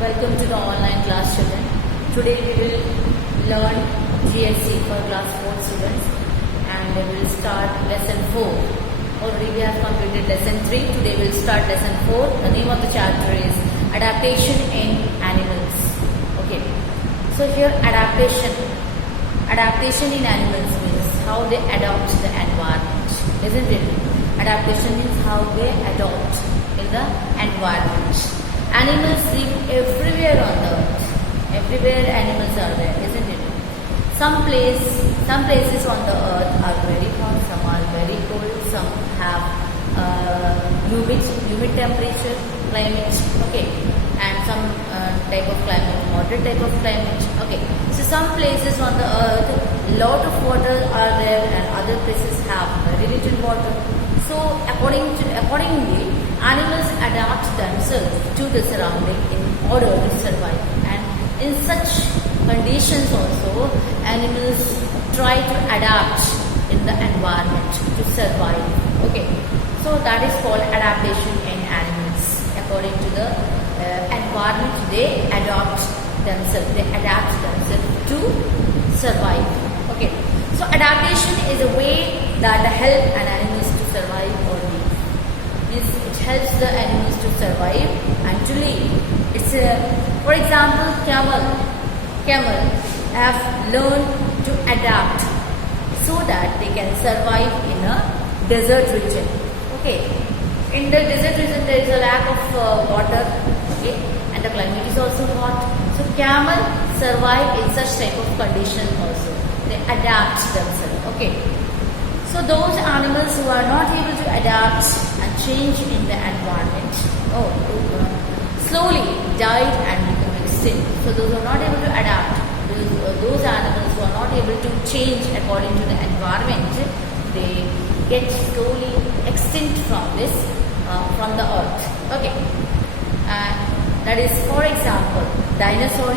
Welcome to the online class, children. Today we will learn GSC for class 4 students, and we will start lesson 4. Already we have completed lesson 3. Today we will start lesson 4. The name of the chapter is Adaptation in Animals. Okay. So here adaptation in animals means how they adopt the environment, isn't it? Adaptation means how they adopt in the environment. Animals live everywhere on the earth. Everywhere animals are there, isn't it? Some places on the earth are very hot, some are very cold, some have humid temperature, climate, okay, and some type of climate, moderate type of climate, okay. So some places on the earth, lot of water are there, and other places have very little water. So accordingly, animals adapt themselves to the surrounding in order to survive. And in such conditions also, animals try to adapt in the environment to survive. Okay, so that is called adaptation in animals. According to the environment, they adapt themselves to survive. Okay, so adaptation is a way that help an animals to survive or live. It helps the animals to survive and to live. It's for example, camel have learned to adapt so that they can survive in a desert region. Okay, in the desert region there is a lack of water. Okay, and the climate is also hot. So camel survive in such type of condition also. They adapt themselves. Okay. So those animals who are not able to adapt and change in the environment, slowly died and become extinct. So those who are not able to adapt, those animals who are not able to change according to the environment, they get slowly extinct from the earth. Okay, that is, for example, dinosaur.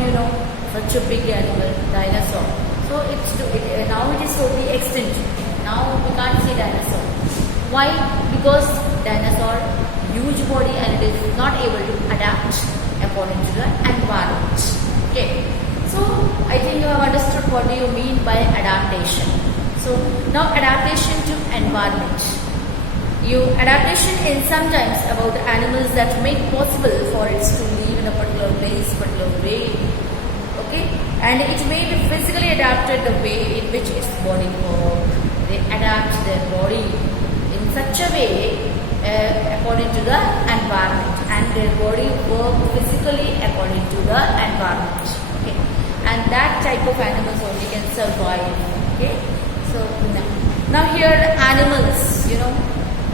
Such a big animal, dinosaur. So now it is totally extinct. Now we can't see dinosaur. Why? Because dinosaur huge body and it is not able to adapt according to the environment. Okay. So I think you have understood what do you mean by adaptation. So now adaptation to environment. Adaptation is sometimes about the animals that make possible for it to live in a particular place, particular way. Okay, and it may be physically adapted the way in which its body works. They adapt their body in such a way according to the environment, and their body work physically according to the environment. Okay, and that type of animals only can survive. Okay, so now here animals,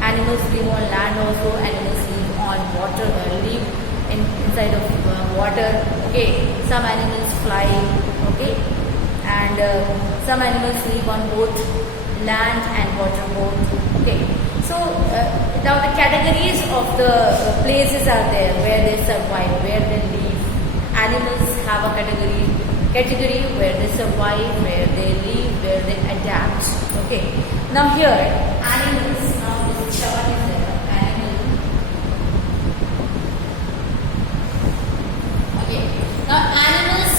animals live on land also. Animals live on water, live inside of water. Okay, some animals fly. Okay, and some animals live on both land and water both. Okay, so now the categories of the places are there where they survive, where they live. Animals have a category where they survive, where they live, where they adapt. Okay, now here animals. Now this chart is there. Animal. Okay, now animals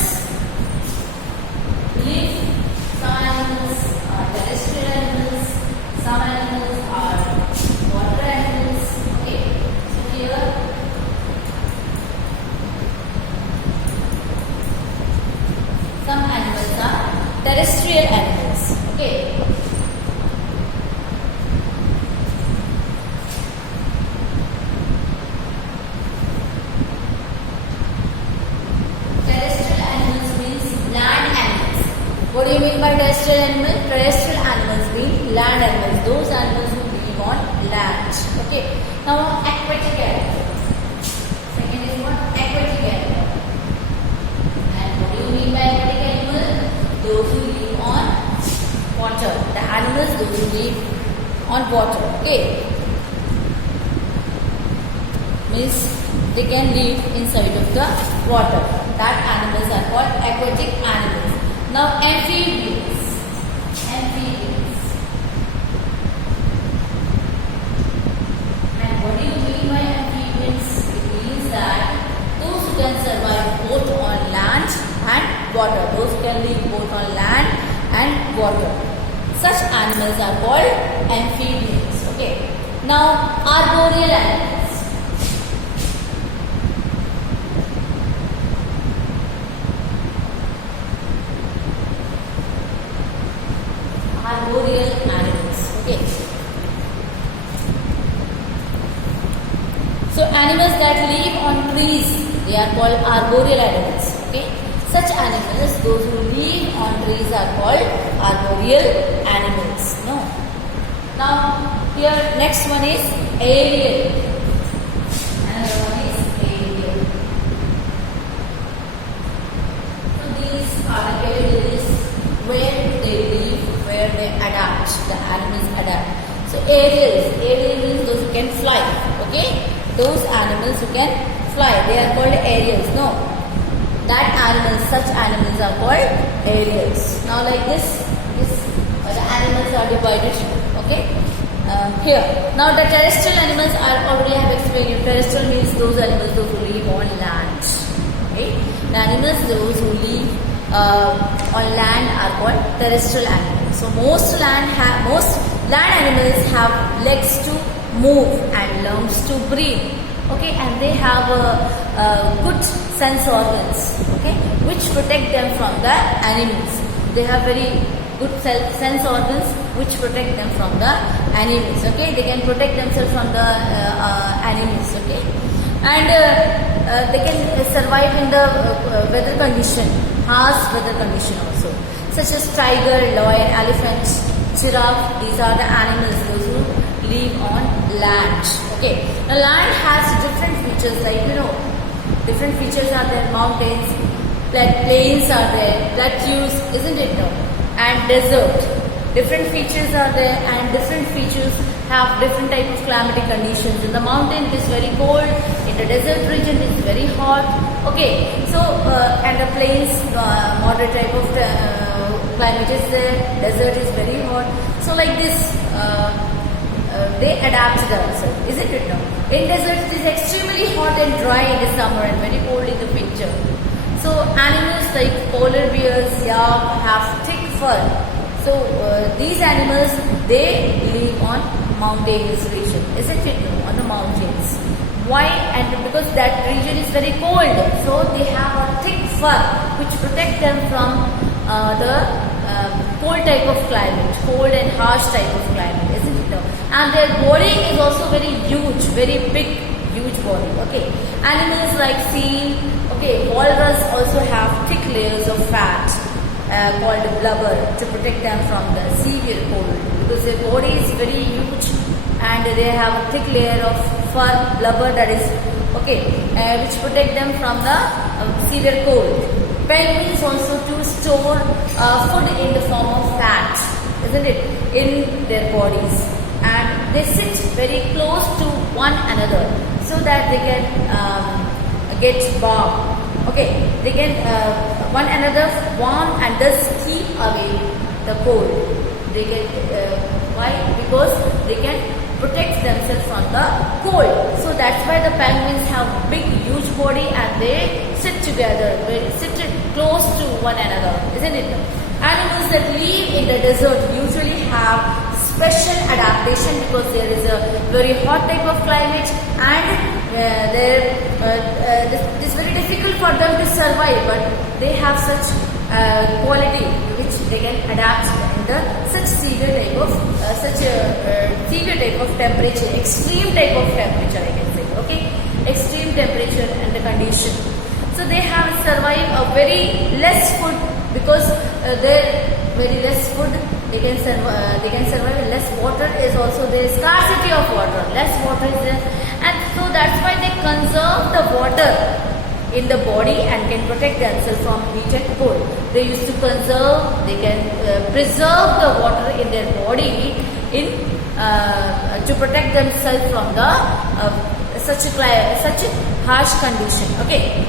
live. Some animals are terrestrial animals, some animals are water animals. Okay, so here some animals are terrestrial animals. Okay. Terrestrial animals means land animals. What do you mean by terrestrial animal? Terrestrial animals mean land animals. Those animals who live on land. Okay. Now aquatic animal. Second is what? Aquatic animal. And what do you mean by aquatic animal? Those who live on water. The animals those who live on water. Okay. Means they can live inside of the water. That animals are called aquatic animals. Now amphibians. And what do you mean by amphibians? It means that those who can survive water. Those who can live both on land and water. Such animals are called amphibians. Okay. Now, arboreal animals. Arboreal animals. Okay. So animals that live on trees, they are called arboreal animals. Okay. Such animals, those who live on trees, are called arboreal animals. No. Now here next one is aerial. Another one is aerial. So these are the categories where they live, where they adapt. The animals adapt. So aerials means those who can fly. Okay. Those animals who can fly, they are called aerials. No, such animals are called aerials. Now like this the animals are divided. Okay, here. Now the terrestrial animals are already I have explained. Terrestrial means those animals those who live on land. Okay, the animals those who live on land are called terrestrial animals. So most land animals have legs to move and lungs to breathe. Okay, and they have good sense organs. Okay, which protect them from the animals. They have very good sense organs which protect them from the animals. Okay, they can protect themselves from the animals. Okay, and they can survive in the weather condition, harsh weather condition also, such as tiger, lion, elephant, giraffe. These are the animals those who live on land. Okay, now land has different features, like different features are there. Mountains, plains are there, plateaus, isn't it? No, and desert. Different features are there, and different features have different type of climatic conditions. In the mountain it is very cold, in the desert region it is very hot. Okay, so and the plains, moderate type of climate is there, desert is very hot. So like this they adapt themselves, isn't it? No? In desert it is extremely hot and dry in the summer and very cold in the winter. So animals like polar bears, yak have thick fur. So these animals, they live on mountainous region, isn't it? No? On the mountains. Why? And because that region is very cold, so they have a thick fur which protect them from the cold type of climate, cold and harsh type of climate, isn't it? No? And their body is also very huge, very big, huge body. Okay, animals like seal, okay, walrus also have thick layers of fat called blubber to protect them from the severe cold, because their body is very huge and they have a thick layer of fur, blubber, that is okay, which protect them from the severe cold. Penguins also to store food in the form of fat, isn't it, in their bodies, and they sit very close to one another so that they can get warm. Okay, they can one another warm and thus keep away the cold. They can why? Because they can protect themselves from the cold. So that's why the penguins have big, huge body and they sit together, sit close to one another, isn't it? Animals that live in the desert usually have special adaptation because there is a very hot type of climate and it's very difficult for them to survive, but they have such quality which they can adapt in the such severe type of severe type of temperature, extreme type of temperature, I can say. Okay, extreme temperature and the condition. So they have survived a very less food because they're very less food. They can survive. Less water is also there. Scarcity of water. Less water is there, and so that's why they conserve the water in the body and can protect themselves from heat and cold. They used to conserve. They can preserve the water in their body to protect themselves from the such a harsh condition. Okay.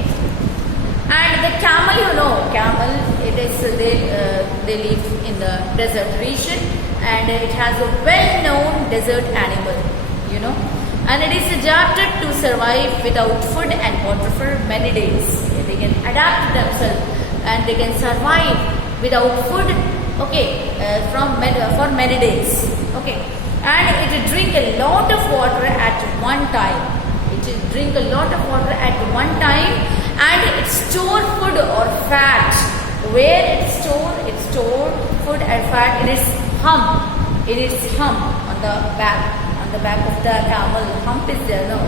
And the camel, camel, it is they live in the desert region, and it has a well-known desert animal, and it is adapted to survive without food and water for many days. They can adapt themselves and they can survive without food, okay, for many days, okay. And it will drink a lot of water at one time. It will drink a lot of water at one time, and it store food or fat. Where it store food and fat in its hump. In its hump on the back of the camel. Hump is there, no?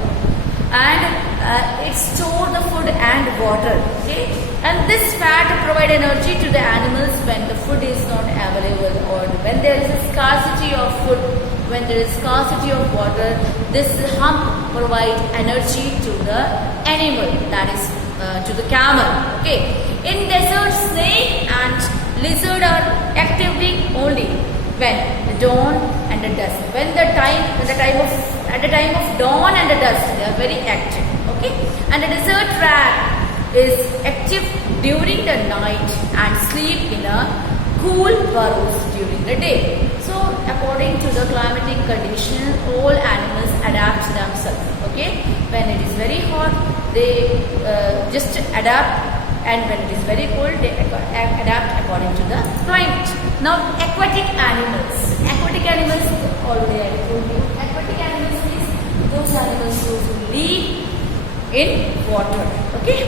And it store the food and water, okay. And this fat provide energy to the animals when the food is not available, or when there is a scarcity of food, when there is scarcity of water. This hump provide energy to the animal, that is to the camel, okay. In desert, snake and lizard are actively only when the dawn and the dusk. At the time of dawn and the dusk, they are very active, okay. And the desert rat is active during the night and sleep in a cool burrows during the day. So according to the climatic condition, all animals adapt themselves, okay. When it is very hot, they just adapt, and when it is very cold, they adapt according to the climate. Now, aquatic animals. Aquatic animals, already I told you. Aquatic animals is those animals who live in water, okay.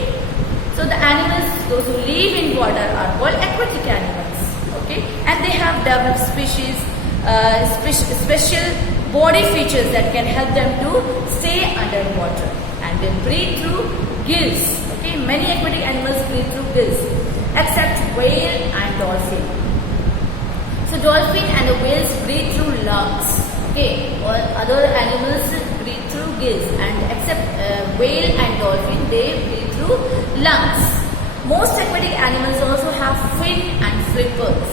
So the animals, those who live in water, are called aquatic animals, okay. And they have developed special body features that can help them to stay underwater, and they breathe through gills. Okay, many aquatic animals breathe through gills, except whale and dolphin. So dolphin and the whales breathe through lungs. Okay, all other animals breathe through gills, and except whale and dolphin, they breathe through lungs. Most aquatic animals also have fin and flippers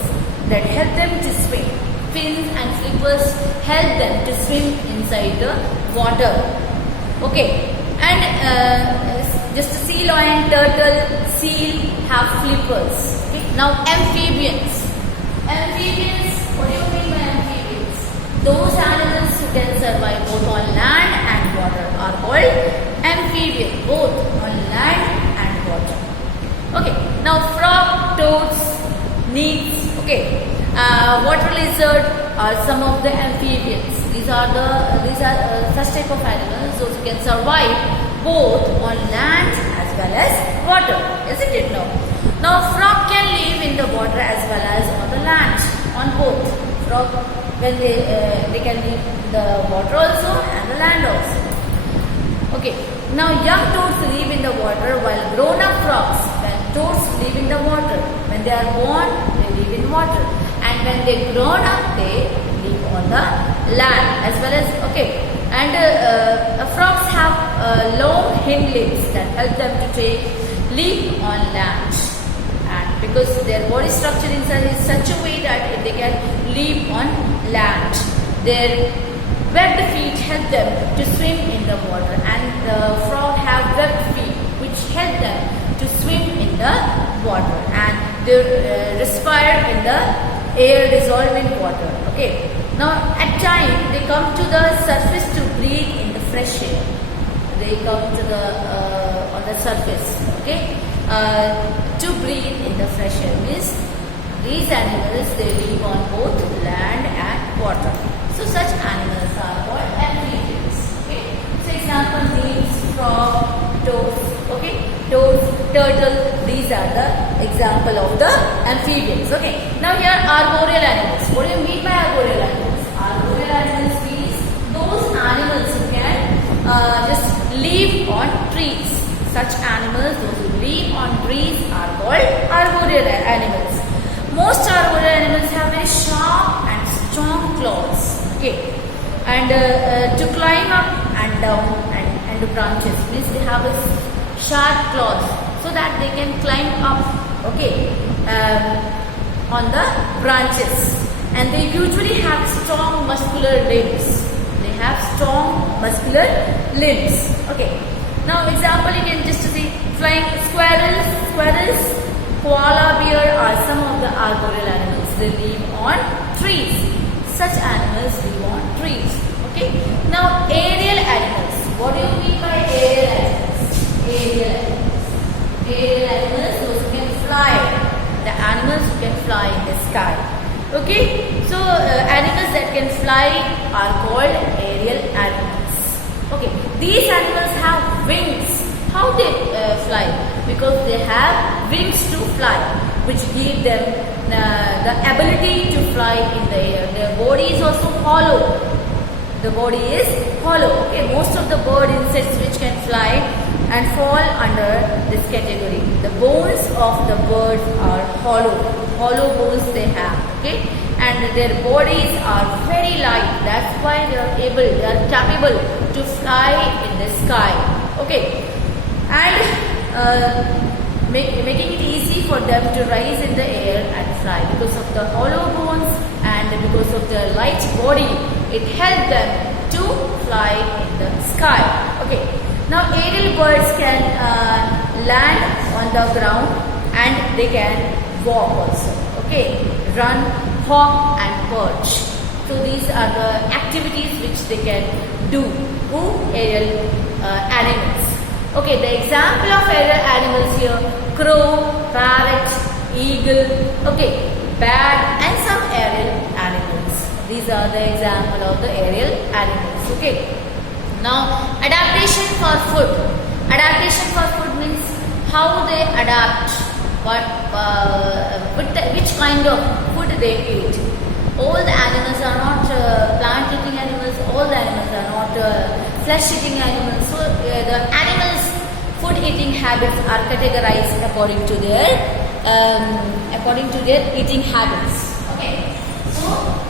that help them to swim. Fins and flippers help them to swim inside the water. Okay, and just a sea lion, turtle, seal have flippers. Okay. Now amphibians. Amphibians, what do you mean by amphibians? Those animals who can survive both on land and water are called amphibians, both on land and water. Okay. Now frog, toads, newts, okay. Water lizard are some of the amphibians. These are such type of animals those who can survive both on land as well as water, isn't it? Now frog can live in the water as well as on the land, on both. Frog, when they can live in the water also and the land also. Okay. Now young toads live in the water, while grown-up frogs, when toads live in the water. When they are born, they live in water, and when they grown up, they live on the land as well as, okay. And frogs have long hind legs that help them to live on land, and because their body structure inside is such a way that they can live on land. Their webbed feet help them to swim in the water, and the frog have webbed feet which help them to swim in the water, and they respire in the air dissolved in water. Okay. Now at times they come to the surface to breathe in the fresh air. They come to the on the surface, okay, to breathe in the fresh air. Means these animals, they live on both land and water. So such animals are called amphibians. Okay. So example, these frog, toads, okay, toads, turtle. These are the example of the amphibians. Okay. Now here arboreal animals. What do you mean by arboreal animals? Arboreal animals means those animals who can just live on trees. Such animals, those who live on trees, are called arboreal animals. Most arboreal animals have very sharp and strong claws. Okay, and to climb up and down and the branches, means they have a sharp claws so that they can climb up. Okay, on the branches, and they usually have strong muscular limbs. They have strong muscular limbs. Okay. Now example, you can just see flying squirrels, koala bear are some of the arboreal animals. They live on trees. Such animals live on trees. Okay. Now aerial animals. What do you mean by aerial animals? Aerial animals. Aerial animals, those who can fly. the animals who can fly in the sky. Okay, so animals that can fly are called aerial animals. Okay, these animals have wings. How they fly? Because they have wings to fly, which give them the ability to fly in the air. Their body is also hollow. The body is hollow. Okay, most of the bird insects which can fly and fall under this category. The bones of the birds are hollow. Hollow bones they have. Okay, and their bodies are very light. That's why they are capable to fly in the sky. Okay, and making it easy for them to rise in the air and fly because of the hollow bones and because of their light body. It helps them to fly in the sky. Okay. Now aerial birds can land on the ground and they can walk also. Okay. Run, hop and perch. So these are the activities which they can do. Aerial animals. Okay, the example of aerial animals here: crow, parrot, eagle, okay, bat and some aerial animals. These are the example of the aerial animals. Okay. Now, adaptation for food. Adaptation for food means how they adapt, which kind of food they eat. All the animals are not plant-eating animals. All the animals are not flesh-eating animals. So the animals' food-eating habits are categorized according to their eating habits. Okay. So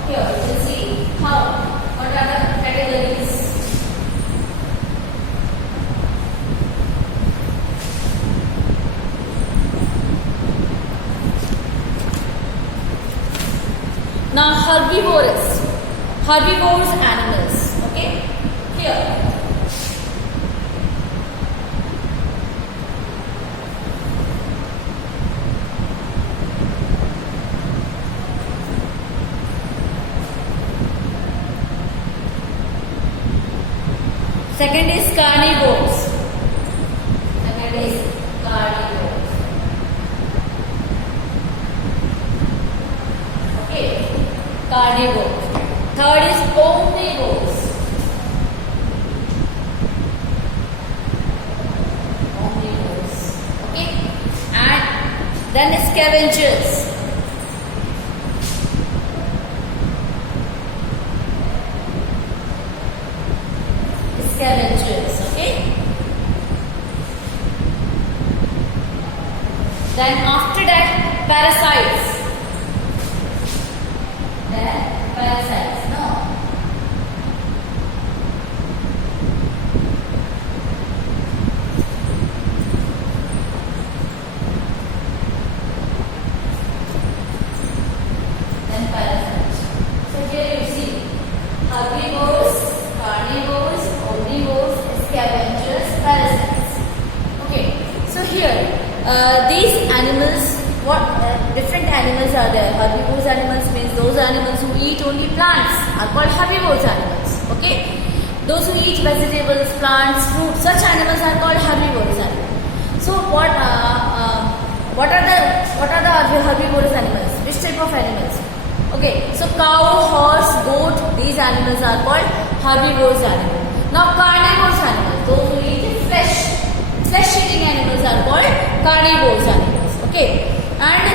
here you will see what are the categories. Now herbivores animals. Okay, here. Second is carnivores. Okay, carnivores. Third is omnivores. Okay, and then scavengers. Okay. Then after that, parasites. No. Then parasites. So here you see herbivores, carnivores, omnivores, scavengers, parasites. Okay. So here, these animals, what different animals are there? Herbivores animals means those animals who eat only plants are called herbivores animals. Okay. Those who eat vegetables, plants, fruits, such animals are called herbivores animals. So what are the herbivores animals? Which type of animals? Okay. So cow, horse, goat, these animals are called herbivores animals. Now carnivores animals, those who eat flesh-eating animals are called carnivores animals. Okay, and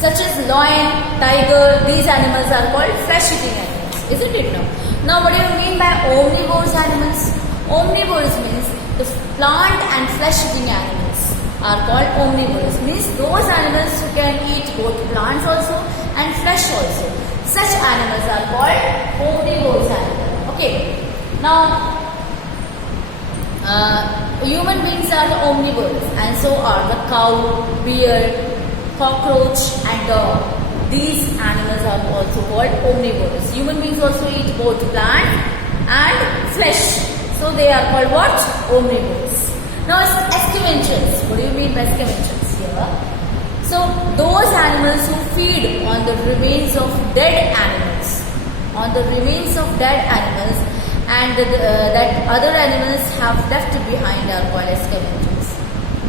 such as lion, tiger, these animals are called flesh-eating animals, isn't it now? Now, what do you mean by omnivores animals? Omnivores means the plant and flesh-eating animals are called omnivores. Means those animals who can eat both plants also and flesh also. Such animals are called omnivores animals. Okay. Now, human beings are the omnivores, and so are the cow, bear, cockroach and dog. These animals are also called omnivores. Human beings also eat both plant and flesh. So they are called what? Omnivores. Now scavengers. What do you mean by scavengers here? So those animals who feed on the remains of dead animals. On the remains of dead animals and that other animals have left behind are called scavengers.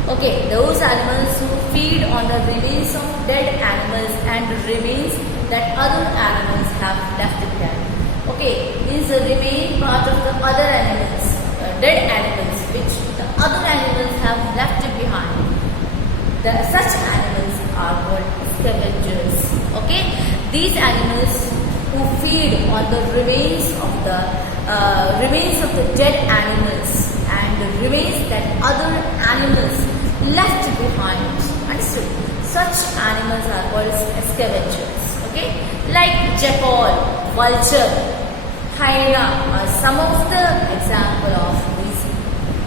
Okay, those animals who feed on the remains of dead animals and remains that other animals have left behind. Okay, is the remain part of the other animals, dead animals, which the other animals have left behind. Such animals are called scavengers. Okay, these animals who feed on the remains of the dead animals and the remains that other animals left behind. Understood? Such animals are called scavengers. Okay, like jackal, vulture, hyena are some of the example of these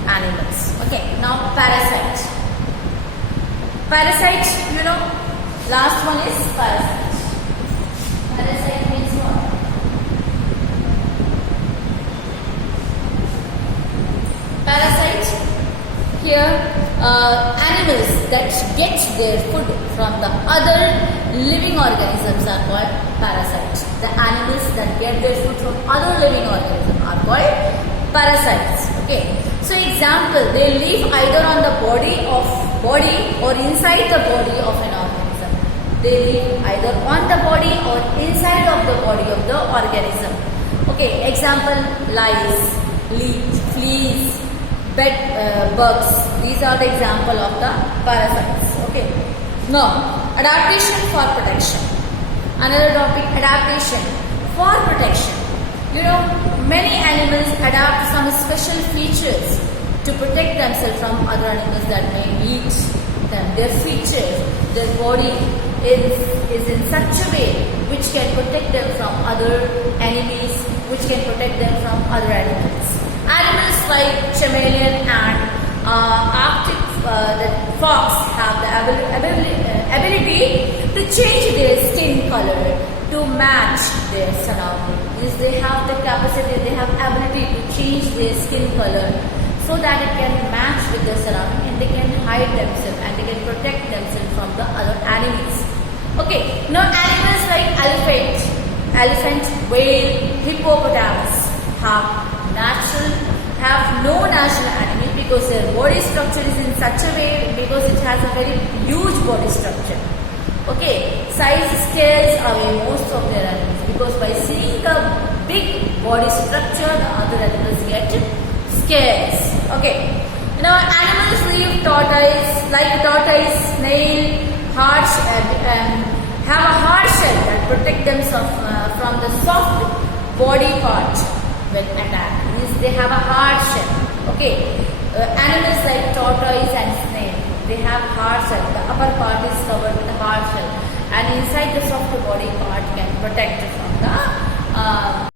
animals. Okay, now parasite. Parasite, you know, last one is parasite. Parasite means what? Parasite, here animals that get their food from the other living organisms are called parasites. The animals that get their food from other living organisms are called parasites. Okay. So example, they live either on the body or inside the body of an organism. They live either on the body or inside of the body of the organism. Okay, example, lice, fleas, bugs. These are the example of the parasites. Okay. Now, adaptation for protection. Another topic, adaptation for protection. You know, many animals adapt some special features to protect themselves from other animals that may eat them. Their features, their body is in such a way which can protect them from other enemies, which can protect them from other animals. Animals like chameleon and Arctic the fox have the ability to change their skin color to match their surrounding. They have the capacity, they have ability to change their skin color so that it can match with their surrounding and they can hide themselves and they can protect themselves from the other animals. Okay, now animals like elephant, whale, hippopotamus have no natural enemy because their body structure is in such a way because it has a very huge body structure. Okay, size scares away most of their animals because by seeing the big body structure, the other animals get scared. Okay, now animals live tortoise, snail, have a hard shell that protect themselves from the soft body part when attacked. Means they have a hard shell. Okay, animals like tortoise and snail, they have hard shell. The upper part is covered with a hard shell, and inside the soft body part can protect from the